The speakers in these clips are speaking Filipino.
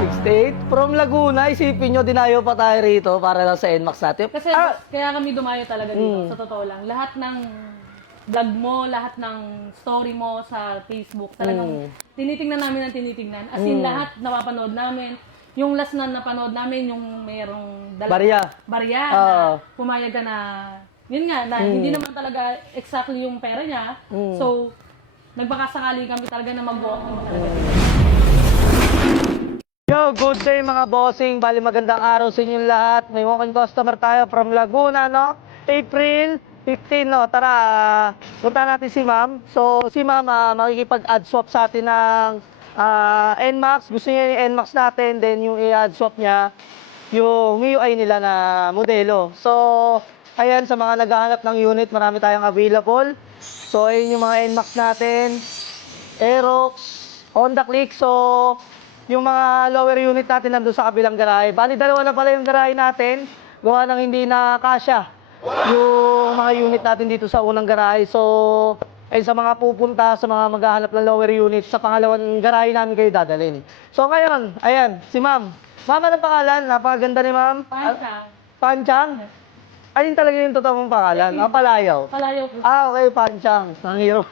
68. From Laguna, isipin nyo, dinayo pa tayo rito para lang sa NMAX natin. Kasi kaya kami dumayo talaga dito, sa totoo lang. Lahat ng vlog mo, lahat ng story mo sa Facebook, talagang tinitingnan namin ang tinitingnan. As in, lahat napapanood namin. Yung last na napanood namin, yung mayroong Barya. na pumayag ka na, yun nga, na hindi naman talaga exactly yung pera niya. So, nagbakasakali kami talaga na mag-walk talaga. Yo, good day mga bossing. Bali magandang araw sa inyong lahat. May walk-in customer tayo from Laguna, no? April 15, no? Tara, punta natin si ma'am. So, si ma'am makikipag-add swap sa atin ng NMAX. Gusto niya yung NMAX natin, then yung i-add swap niya, yung MIUI nila na modelo. So, ayan, sa mga naghahanap ng unit, marami tayong available. So, ayun yung mga NMAX natin. Aerox, Honda Click. So, yung mga lower unit natin nandun sa kabilang garahe. Bali, dalawa na pala yung garahe natin. Gawa ng hindi na kasya yung mga unit natin dito sa unang garahe. So, ay sa mga pupunta, sa mga maghahanap ng lower unit, sa pangalawang garahe namin kayo dadalhin. So, ngayon, ayan, si ma'am. Ma'am, anong pangalan? Napakaganda ni ma'am. Panchang. Panchang? Ayun talaga yung totoo mong pangalan? Palayaw. Palayo. Okay, Panchang. Ang hirap.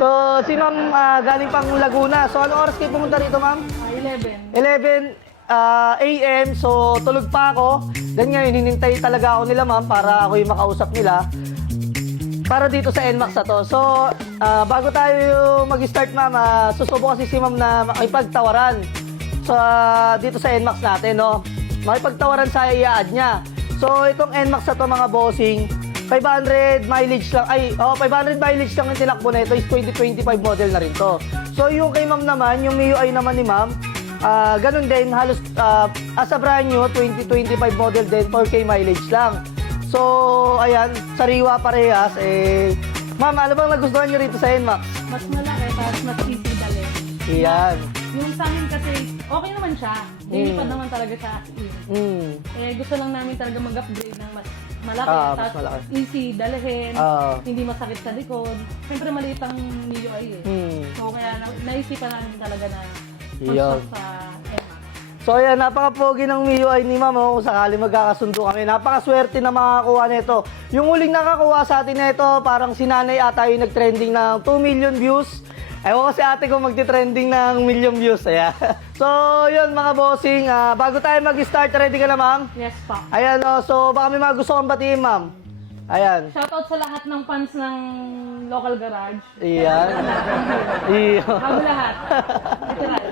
So, si ma'am galing pang Laguna. So, anong oras kayo pumunta rito, ma'am? 11. 11 a.m. So, tulog pa ako. Then ngayon, hinintay talaga ako nila, ma'am, para ako yung makausap nila. Para dito sa NMAX na to. So, bago tayo mag-start, ma'am, susubo kasi si ma'am na makipagtawaran. So, dito sa NMAX natin, no? Makipagtawaran sa i-add niya. So, itong NMAX na to, mga bossing, 500 mileage lang, 500 mileage lang yung tinakbo na ito, is 2025 model na rin to. So, yung kay ma'am naman, yung MIUI naman ni ma'am, ganun din, halos, as a brand new, 2025 model din, 4K mileage lang. So, ayan, sariwa parehas, ma'am, ano bang nagustuhan nyo rito sa NMAX? Mas malaki, tapos mas easy dali. Iyan. Yung sa amin kasi, okay naman siya. Lilipad naman talaga siya as in. Gusto lang namin talaga mag-upgrade ng mas malaki. Mas Tapos malaki. easy dalhin, Ah. hindi masakit sa likod. Siyempre maliit ang MIUI eh. So kaya naisipan namin talaga na mag-shop sa NMAX. So ayan, napaka-pogi ng MIUI ni ma'am, kung sakali magkakasundo kami. Napakaswerte na makakakuha nito. Yung huling nakakuha sa atin nito, parang si nanay ata yung nag-trending ng 2 million views. Ewan ko si ate kung magti-trending ng million views. Ayan. So yun mga bossing, bago tayo mag-start, ready ka na ma'am? Yes pa. Ayan, so baka may mga gusto kang batiin ma'am. Ayan. Shoutout sa lahat ng fans ng local garage. Iyan. Iyan. Bago lahat. Literal.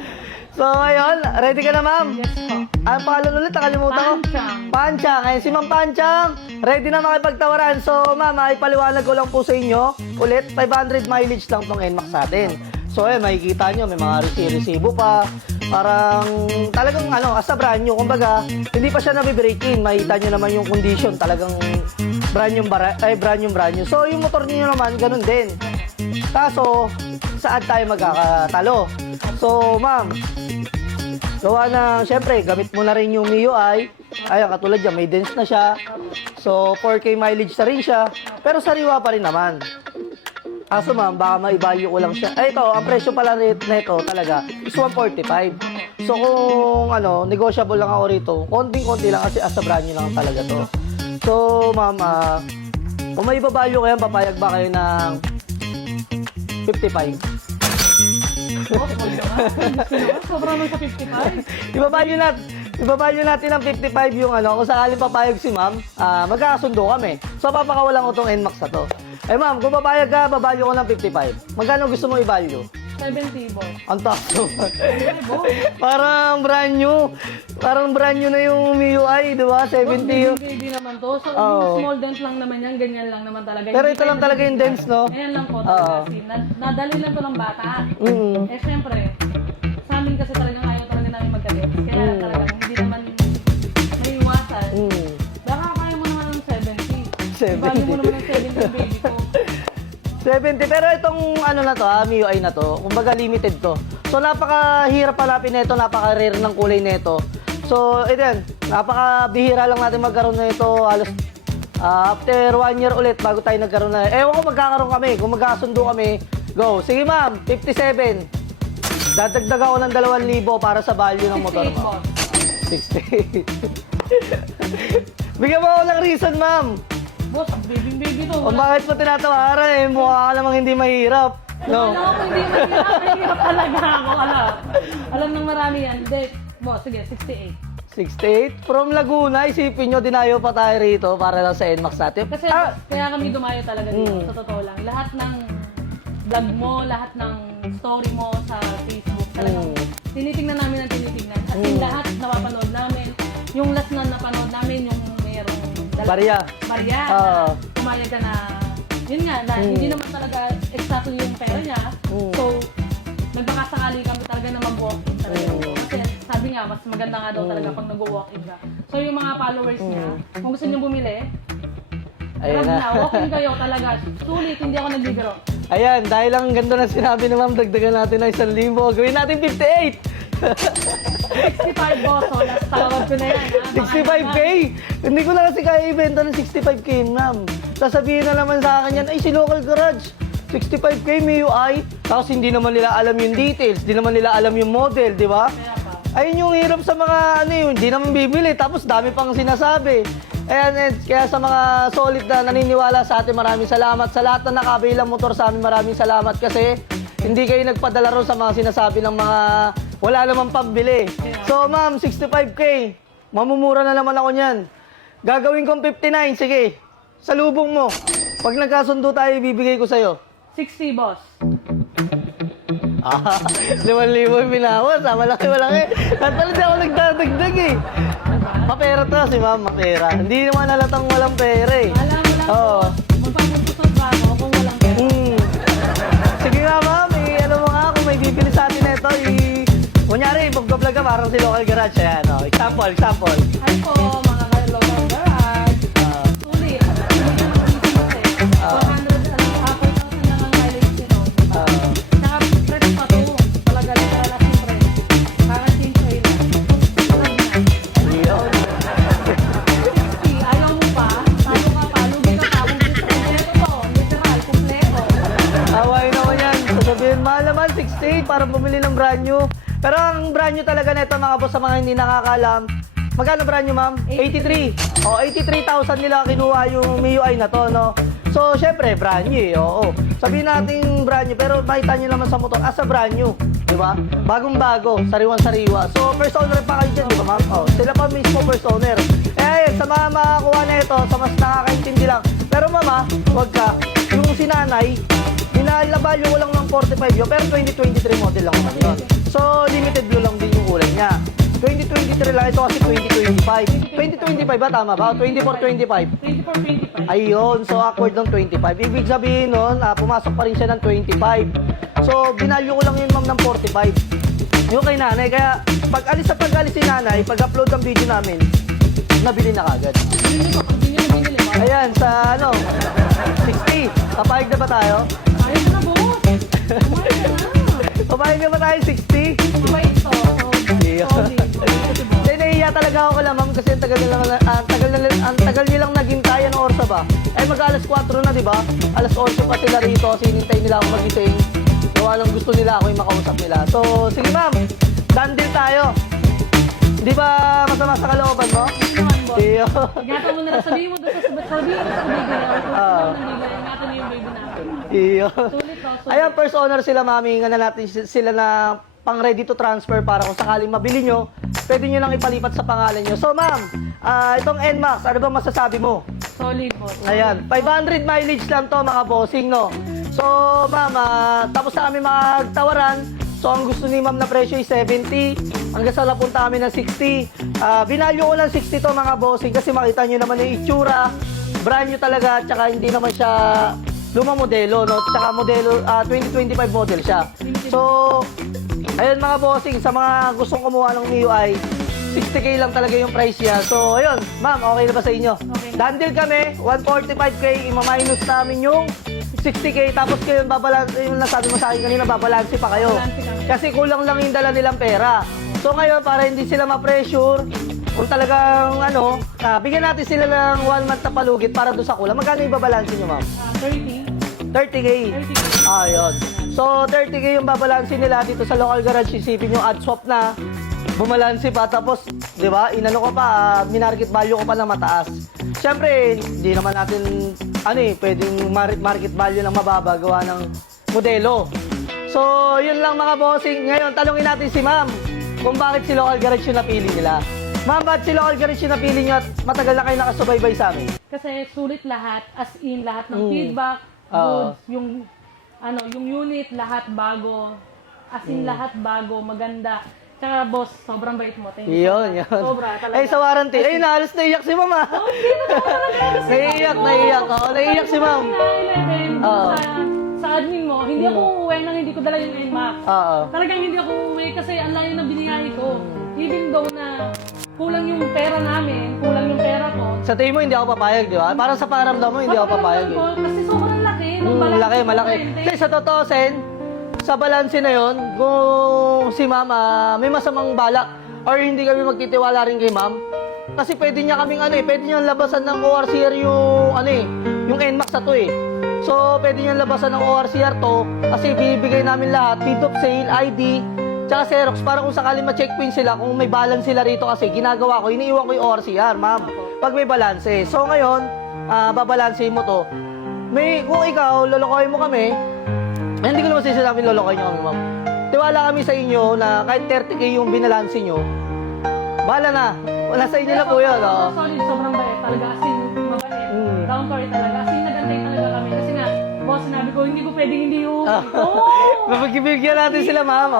So ayun, ready ka na ma'am? Yes po. Ang pangalan ulit, nakalimutan ko. Panchang. Panchang. Ayun, si Ma'am Panchang. Ready na makipagtawaran. So, ma'am, ipaliwanag ko lang po sa inyo. Ulit, 500 mileage lang tong NMAX natin. So, ayun, makikita nyo, may mga resibo pa. Parang, talagang, as a brand new. Kumbaga, hindi pa siya nabibreak in. Makikita nyo naman yung condition. Talagang brand new. So, yung motor nyo naman, ganun din. Kaso, saan tayo magkakatalo? So, ma'am, gawa na, syempre, gamit mo na rin yung MIUI. Ayan, katulad dyan, may dents na siya. So, 4K mileage na rin siya. Pero sariwa pa rin naman. Kaso ma'am, baka ma-value ko lang siya. Ito, ang presyo pala na ito talaga is 145. So, kung negotiable lang ako rito, konting-konti lang kasi as a brand new lang talaga to. So, ma'am, kung may ibabalyo kayo, papayag ba kayo ng 55? Sobrang naman sa 55. Ibabalyo natin ng 55 yung kung sakaling papayag si ma'am, magkakasundo kami. So, papakawalan ko tong NMAX na to. Ma'am, kung papayag ka, babalyo ko ng 55. Magkano gusto mo i-value? 70 boss. Ang taas naman. Parang brand new. Parang brand new na yung MIUI, di ba? 70 yung... Baby naman to. So, yung small dent lang naman yan. Ganyan lang naman talaga. Pero ito lang talaga yung dents, no? Ayan lang po talaga. Nadali lang to ng bata. Siyempre, sa amin kasi talagang ayaw talaga namin magka-dents. Kaya talagang hindi naman may iwasan. Baka kaya mo naman ng 70. 70. Ibali mo naman ng 70 yung baby ko. 70. Pero itong na to, MIUI na to, kumbaga limited to. So, napakahirap palapin nito, napaka-rare ng kulay nito. So, ito yan, napakabihira lang natin magkaroon na ito. Halos after 1 year ulit bago tayo nagkaroon na. Ewan ko magkakaroon kami, kung magkasundo kami, go. Sige ma'am, 57. Dadagdag ako ng 2,000 para sa value ng motor 68 mo. boss. 68. Bigyan mo ako ng reason, ma'am. Boss, baby to. O bakit mo tinatawaran eh? Mukha ka namang hindi mahirap. No? Alam ko hindi mahirap talaga ako. Alam ng marami yan. Hindi. Boss, sige, 68. 68? From Laguna, isipin nyo, dinayo pa tayo rito para lang sa NMAX natin. Kasi kaya kami dumayo talaga dito, sa totoo lang. Lahat ng vlog mo, lahat ng story mo sa Facebook, talagang tinitingnan namin ang tinitingnan. At in lahat napapanood namin. Yung last na napanood namin, yung mayroong Barya. Maria, Oo. na pumayag ka na, yun nga, na hindi naman talaga exactly yung pera niya. So, nagbakasakali kami talaga na mag-walk-in talaga. Kasi sabi niya, mas maganda nga daw talaga pag nag-walk-in ka. So, yung mga followers niya, kung gusto niyo bumili, Ayan grab na. na, walk-in kayo talaga. Sulit, hindi ako nagbibiro. Ayan, dahil lang ganda na sinabi ni ma'am, dagdagan natin ng 1,000. Gawin natin 58! 65 boso, last tawag ko na yan. 65K! Hindi ko na kasi kaya ibenta ng 65K, ma'am. Sasabihin na naman sa akin yan, ay si Local Garage, 65K may UI. Tapos hindi naman nila alam yung details, hindi naman nila alam yung model, di ba? Kaya pa. Ayun yung hirap sa mga ano yun, hindi naman bibili, tapos dami pang sinasabi. Ayan, kaya sa mga solid na naniniwala sa atin, maraming salamat. Sa lahat na nakabilang motor sa amin, maraming salamat kasi hindi kayo nagpadala ron sa mga sinasabi ng mga wala namang pambili. So ma'am, 65K, mamumura na naman ako niyan. Gagawin kong 59, sige, sa lubong mo. Pag nagkasundo tayo, ibibigay ko sa'yo. 60 boss. 5,000 yung binawas, malaki. At pala di ako nagdadagdag eh. Mapera to si ma'am, mapera. Hindi naman halatang walang pera eh. Alam mo lang, Oo. magpapagpusot ba ako kung walang pera? Sige nga ma'am, ano mo nga kung may bibili sa atin ito, kunyari, pag-vlog ka parang si Local Garage. Ayan, oh. Example. Hi po, mga local garage. Sulit. Hindi ka mag-isip kasi. 400 lang ang mileage nito. Saka fresh pa to. Talaga literal as in fresh. Parang change oil na. Sarap na. Yun. 60, ayaw mo pa? Talo ka pa, lugi ka pa. Kompleto to. Literal, kompleto. Away naman yan. Sasabihin, mahal naman, 68 para bumili ng brand new. Pero ang brand new talaga nito mga boss sa mga hindi nakakaalam, magkano brand new ma'am? 83. O, 83,000 nila kinuha yung MIUI na to, no? So, syempre, brand new eh, oo. Sabihin natin brand new, pero makita nyo naman sa motor, as a brand new, di ba? Bagong-bago, sariwan-sariwa. So, first owner pa kayo dyan, di ba ma'am? O, sila pa mismo first owner. Eh, sa mga makakuha na ito, sa mas nakakaintindi lang. Pero mama, wag ka, yung sinanay, Inavalue ko lang ng 45 yun, pero 2023 model lang naman yun. So, limited blue lang din yung kulay niya. 2023 lang, ito kasi 2025. 2025 ba? Tama ba? 24-25. 24-25. Ayun, so awkward ng 25. Ibig sabihin nun, pumasok pa rin siya ng 25. So, binalyo ko lang yun ma'am ng 45. Yung kay nanay, kaya pag alis si nanay, pag-upload ng video namin, nabili na kagad. Binili ko, pag binili mo. Ayan, sa 60. Papayag na ba tayo? Ayos na boss. Kumain ka na. Papayag na ba tayo 60? Mabait to. Yeah. Solid. Kasi boss. Hindi, nahiya talaga ako kala ma'am kasi ang tagal nilang naghintay. Anong orsa ba? Eh mag-alas 4 na, di ba? Alas 8 pa sila rito kasi hinintay nila ako magising. Gawa lang gusto nila ako yung makausap nila. So, sige ma'am, done deal tayo. Di ba masama sa kalooban mo? Hindi naman boss. Iyo. Ingatan mo na lang. Sabihin mo doon sa baby na. Ingatan mo yung baby natin. Iyo. Sulit to. Sulit. Ayan, first owner sila mami. Nga na natin sila na pang ready to transfer para kung sakaling mabili nyo, pwede nyo lang ipalipat sa pangalan nyo. So ma'am, itong NMAX, ano bang masasabi mo? Solid boss. Ayan, 500 mileage lang to mga bossing, no? So, ma'am, tapos na kami magtawaran. So, ang gusto ni ma'am na presyo ay 70. Hanggang sa napunta kami ng 60. Binalyo ko lang 60 to mga bossing kasi makita nyo naman yung itsura. Brand new talaga, tsaka hindi naman siya lumang modelo, no? Tsaka modelo, 2025 model siya. So, ayun mga bossing, sa mga gustong kumuha ng MIUI, 60K lang talaga yung price niya. So, ayun, ma'am, okay na ba sa inyo? Okay. Dandil kami, 145K, ima-minus namin yung 60K, tapos kayo yung nasabi mo sa akin kanina, babalansi pa kayo. Babalansi kami. Kasi kulang lang yung dala nilang pera. So ngayon, para hindi sila ma-pressure, kung talagang bigyan natin sila ng 1 month na palugit para doon sa kulang. Magkano yung babalansi nyo, ma'am? 30. 30K. 30. Ayun. So, 30K yung babalansin nila dito sa local garage. Isipin yung ad swap na, bumalansi pa, tapos, di ba, inano ko pa, minarket value ko pa ng mataas. Siyempre, hindi naman natin, pwedeng market value ng mababa gawa ng modelo. So, yun lang mga bossing. Ngayon, talungin natin si ma'am kung bakit si local garage yung napili nila. Ma'am, bakit si local garage yung napili nyo at matagal na kayo nakasubaybay sa amin? Kasi sulit lahat, as in lahat ng feedback, goods, yung unit, lahat bago. As in lahat bago, maganda. Tsaka boss, sobrang bait mo. Thank you. Yun. Sobra, talaga. Sa warranty. Ay, halos naiyak si ma'am. Naiyak si ma'am. Sa admin mo, hindi ako uuwi nang hindi ko dala yung NMAX. Talagang hindi ako uuwi kasi ang layo ng biniyahe ko. Even though na kulang yung pera namin, kulang yung pera ko. Sa tingin mo, hindi ako papayag, di ba? Parang sa paramdam mo, hindi ako papayag. Kasi sobrang laki. Malaki. Kasi sa totoo, Sen, sa balanse na yon, kung si ma'am may masamang balak or hindi kami magtitiwala rin kay ma'am, kasi pwede niya kaming pwede niya labasan ng ORCR yung NMAX na to eh. So, pwede niya labasan ng ORCR to kasi bibigay namin lahat, deed of sale, ID, tsaka Xerox para kung sakali ma-checkpoint sila, kung may balance sila rito kasi ginagawa ko, iniiwan ko yung ORCR, ma'am, pag may balance. So, ngayon, babalansehin mo to. Kung ikaw, lolokohin mo kami, hindi ko naman sinasabi lolokohin nyo kami, ma'am. Tiwala kami sa inyo na kahit 30K yung binalanse nyo, bahala na. Wala sa inyo na po yun. Solid, sobrang bait. Talaga, as in, mabait. Down to earth talaga. As in, nagantay talaga kami. Kasi nga, boss, sinabi ko, hindi ko pwedeng hindi uuwi. Mapagkibigyan natin sila, ma'am.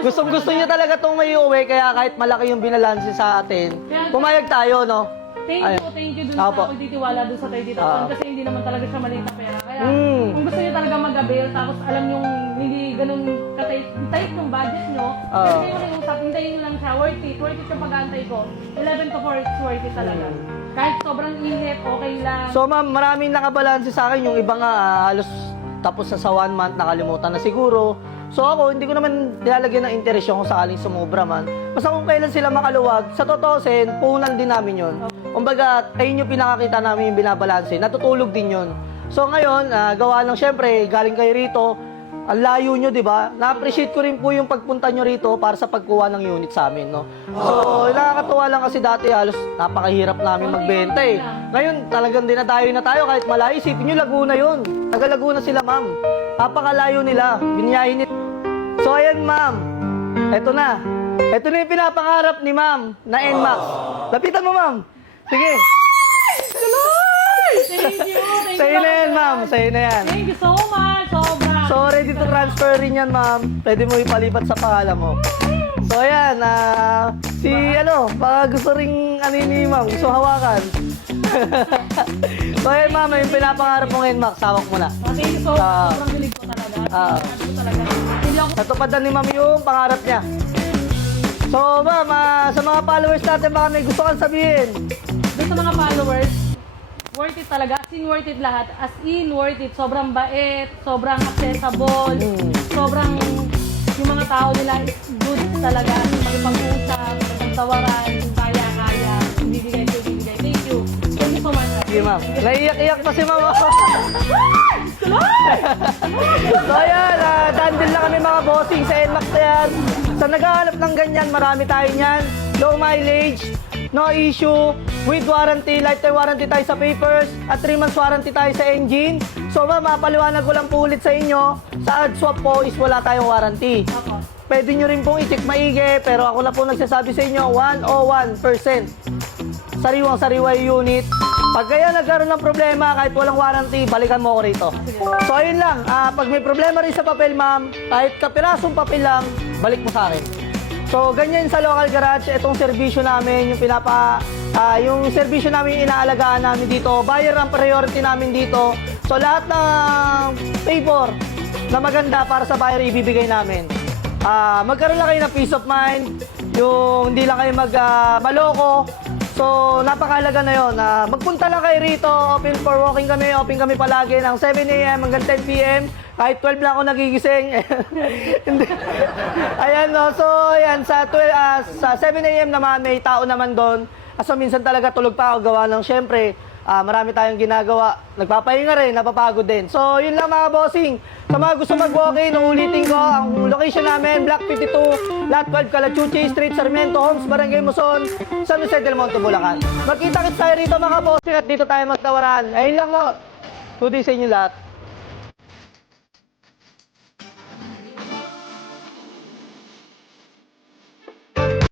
Gustong-gusto nyo talaga itong may uwi, kaya kahit malaki yung binalanse sa atin, pumayag tayo, no? Thank you dun sa pagtitiwala dun sa 30,000 kasi hindi naman talaga siya maliit na pera. Kaya kung gusto niyo talaga mag-avail tapos alam yung hindi ganun tight yung budget nyo, kasi kayo makiusap, hintayin nyo lang siya, worth it yung pag-aantay ko. 11 to 4, it's worth it talaga. Kahit sobrang init, okay lang. So ma'am, maraming nakabalanse sa akin, yung iba nga halos tapos sa 1 month nakalimutan na siguro. So ako, hindi ko naman nilalagyan ng interest yung kung sakaling sumobra man. Basta kung kailan sila makaluwag, sa totoo, Sen, puhunan din namin yun. Kumbaga, ayun yung pinakakita namin yung binabalanse, natutulog din yun. So ngayon, gawa lang syempre, galing kayo rito, ang layo nyo, di ba? Na-appreciate ko rin po yung pagpunta nyo rito para sa pagkuha ng unit sa amin, no? So, nakakatuwa lang kasi dati halos napakahirap namin magbenta eh. Ngayon, talagang dinadayo na tayo kahit malayo. Isipin nyo, Laguna yun. Taga Laguna sila, ma'am. Napakalayo nila. Biniyahin nila. So, ayan, ma'am. Ito na. Ito na yung pinapangarap ni ma'am na NMAX. Lapitan mo, ma'am. Sige. Thank you. Sa'yo na yan, ma'am. Sa'yo na yan. Thank you so much. Sobra. So, ready to transfer rin yan, ma'am. Pwede mo ipalipat sa pangalan mo. So, ayan. Baka gusto ring ni ma'am. Gusto hawakan. So, ayan, ma'am. Yung pinapangarap mong NMAX, hawak mo na. Thank you so much. Sobrang hilig ko talaga. Hindi ako Natupadan ni ma'am yung pangarap niya. So, ma'am, sa mga followers natin, baka may gusto kang sabihin. doon sa mga followers, worth it talaga. As in, worth it lahat. As in, worth it. Sobrang bait, sobrang accessible, sobrang yung mga tao nila is good talaga. Magpag-usap, magpagtawaran, kaya-kaya, bibigay. Thank you. Thank you so much. Sige, ma'am. Naiiyak-iyak pa si ma'am. So, ayan, dandil na kami mga bossing sa NMAX na yan. Sa naghahanap ng ganyan, marami tayo niyan. Low mileage, no issue, with warranty, lifetime warranty tayo sa papers, at 3 months warranty tayo sa engine. So, ma'am, mapaliwanag ko lang po ulit sa inyo, sa ad swap po is wala tayong warranty. Ako. Pwede nyo rin pong i-check maigi, pero ako na po nagsasabi sa inyo, 101%. Sariwang-sariwa yung unit. Pag kaya nagkaroon ng problema, kahit walang warranty, balikan mo ako rito. So, ayun lang. Pag may problema rin sa papel, ma'am, kahit kapirasong papel lang, balik mo sa akin. So, ganyan sa local garage, itong serbisyo namin, yung serbisyo namin yung inaalagaan namin dito, buyer ang priority namin dito. So, lahat ng favor na maganda para sa buyer ibibigay namin. Magkaroon lang kayo ng peace of mind, yung hindi lang kayo maloko. So, napakahalaga na yun. Magpunta lang kayo rito, open for walking kami, open kami palagi ng 7 a.m. hanggang 10 p.m. Kahit 12 lang ako nagigising. Ayan, no. So, ayan, sa 7 a.m. naman, may tao naman doon. So, minsan talaga tulog pa ako gawa ng, syempre, Marami tayong ginagawa. Nagpapahinga rin, napapagod din. So, yun lang mga bossing. Sa mga gusto mag-walk-in, ulitin ko, ang location namin, Block 52, Lot 12, Calachuchi Street, Sarmiento Homes, Barangay Muson, San Jose del Monte, Bulacan. Magkita-kits tayo rito mga bossing at dito tayo magtawaran. Ayun lang mo. Tuloy sa inyo lahat.